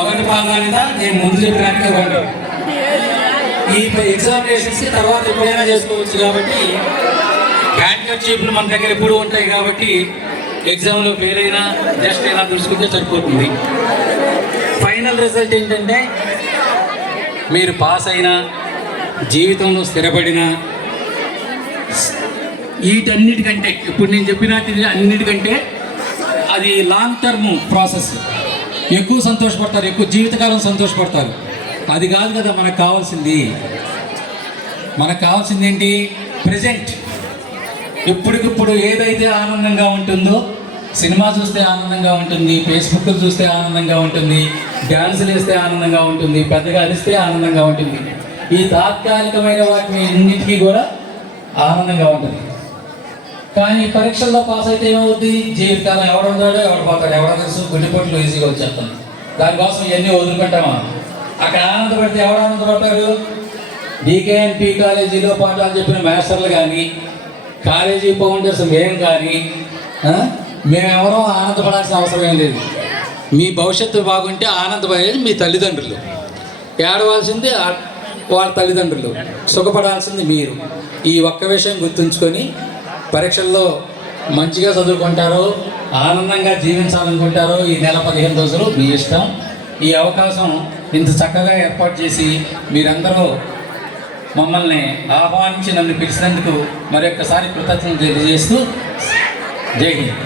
మొదటి ప్రాధాన్యత నేను ముందు చెప్పడానికి ఇవ్వండి. ఈ ఎగ్జామినేషన్స్ తర్వాత ఎప్పుడైనా చేసుకోవచ్చు కాబట్టి క్యాండిడేట్ చీపులు మన దగ్గర ఎప్పుడు ఉంటాయి కాబట్టి ఎగ్జామ్లో ఫెయిల్ అయినా జస్ట్ ఇలా చూసుకుంటే సరిపోతుంది. ఫైనల్ రిజల్ట్ ఏంటంటే మీరు పాస్ అయినా జీవితంలో స్థిరపడినా వీటన్నిటికంటే ఇప్పుడు నేను చెప్పినట్టు అన్నిటికంటే అది లాంగ్ టర్మ్ ప్రాసెస్ ఎక్కువ సంతోషపడతారు ఎక్కువ జీవితకాలం సంతోషపడతారు. అది కాదు కదా మనకు కావాల్సింది. మనకు కావాల్సింది ఏంటి? ప్రజెంట్ ఇప్పటికిప్పుడు ఏదైతే ఆనందంగా ఉంటుందో సినిమా చూస్తే ఆనందంగా ఉంటుంది ఫేస్బుక్ చూస్తే ఆనందంగా ఉంటుంది డ్యాన్సులు వేస్తే ఆనందంగా ఉంటుంది పెద్దగా అరిస్తే ఆనందంగా ఉంటుంది. ఈ తాత్కాలికమైన వాటిని అన్నిటికీ కూడా ఆనందంగా ఉంటుంది. కానీ పరీక్షల్లో పాస్ అయితే ఏమవుద్ది? జీవితాలు ఎవడు ఉన్నాడో ఎవడు పోతాడు. ఎవడ తెలుసు గుడ్డిపట్లు ఈజీగా వచ్చేస్తాను దానికోసం ఇవన్నీ వదులుకుంటామా? అక్కడ ఆనందపడితే ఎవడు ఆనందపడతాడు? డికేఎన్పి కాలేజీలో పాఠాలు చెప్పిన మాస్టర్లు కానీ కాలేజీ ఫౌండర్స్ మేము కానీ మేమెవరో ఆనందపడాల్సిన అవసరం ఏం లేదు. మీ భవిష్యత్తు బాగుంటే ఆనందపడేది మీ తల్లిదండ్రులు. ఏడవలసింది వాళ్ళ తల్లిదండ్రులు. సుఖపడాల్సింది మీరు. ఈ ఒక్క విషయం గుర్తుంచుకొని పరీక్షల్లో మంచిగా చదువుకుంటారో ఆనందంగా జీవించాలనుకుంటారో ఈ నెల పదిహేను రోజులు మీ ఇష్టం. ఈ అవకాశం ఇంత చక్కగా ఏర్పాటు చేసి మీరందరూ మమ్మల్ని ఆహ్వానించి నన్ను పిలిచినందుకు మరొక్కసారి కృతజ్ఞతలు తెలియజేస్తూ జై హింద్.